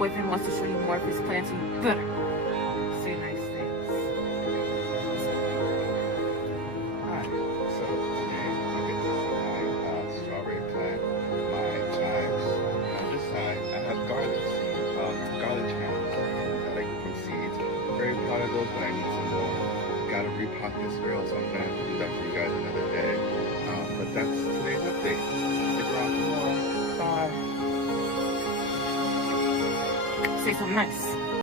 boyfriend wants to show you more of his plans, you better say nice things. Hi. So today I'll get to my strawberry plant, my chives. On this side I have garlic seeds, garlic chives that I grew from seeds. Very proud of those, but I need some more. Gotta repot this real, so I'm gonna have to do that for you guys another day. But that's today's update. Stick around for more. Bye. Say something nice.